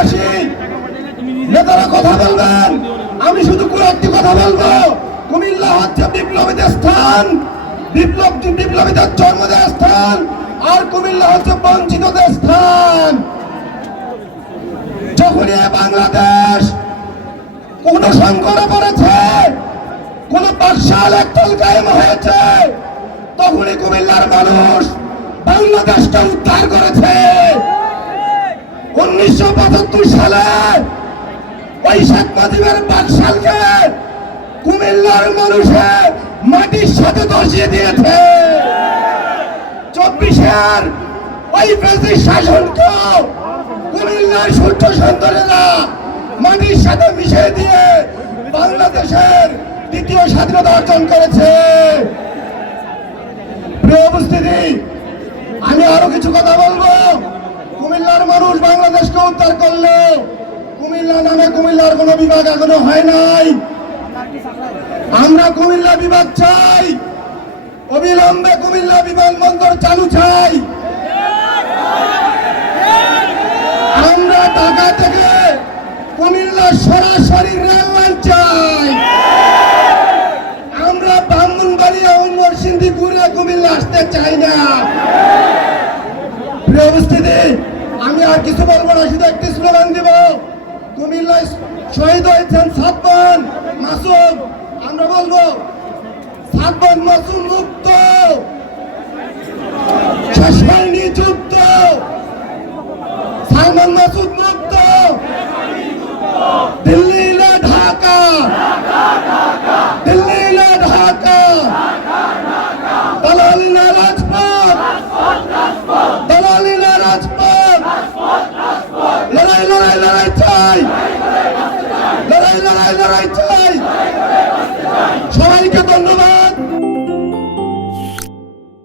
কুমিল্লাবাসী নেতারা কথা বলবেন, আমি শুধু একটি কথা বলবো, কুমিল্লা হচ্ছে বিপ্লবীদের স্থান, বিপ্লবীদের জন্মদের স্থান, আর কুমিল্লা হচ্ছে বঞ্চিতদের স্থান। যখনই বাংলাদেশ কোন সংকটে পড়েছে, কোন পাঠশাল একদল কায়েম হয়েছে, তখনই কুমিল্লার মানুষ বাংলাদেশকে উদ্ধার করেছে। 1975 সালে ওই শেখ মুজিবের পাঠশালকে কুমিল্লার মানুষে মাটির সাথে ধসিয়ে দিয়েছে। 24-এর ওই ফ্যাসিস্ট শাসনকে কুমিল্লার সূর্য সন্তানেরা মাটির সাথে মিশিয়ে দিয়ে বাংলাদেশের দ্বিতীয় স্বাধীনতা অর্জন করেছে। প্রিয় উপস্থিতি, আমি আরো কিছু কথা বলবো। কুমিল্লার মানুষ বাংলাদেশকে উদ্ধার করলো, কুমিল্লা নামে কুমিল্লার কোনো বিভাগ এখনো হয় নাই। আমরা কুমিল্লা বিভাগ চাই, অবিলম্বে কুমিল্লা বিমানবন্দর চালু চাই। আমরা ঢাকা থেকে কুমিল্লা সরাসরি রেল লাইন চাই। আমরা ব্রাহ্মণবাড়িয়া নরসিংদী ঘুরে কুমিল্লা আসতে চাই না। প্রিয় উপস্থিতি, আমি আর কিছু বলবো না, শুধু একটি স্লোগান দিব। কুমিল্লায় শহীদ হয়েছেন সাদমান মাসুম, আমরা বলবো সাদমান মাসুম মুক্ত, শেষ হয়নি যুদ্ধ, সালমান মাসুদ মুক্ত, দিল্লি না ঢাকা, দিল্লি না ঢাকা, দালালি না রাজপথ, দালালি না রাজপথ, লড়াই লড়াই লড়াই চাই, লড়াই লড়াই লড়াই চাই।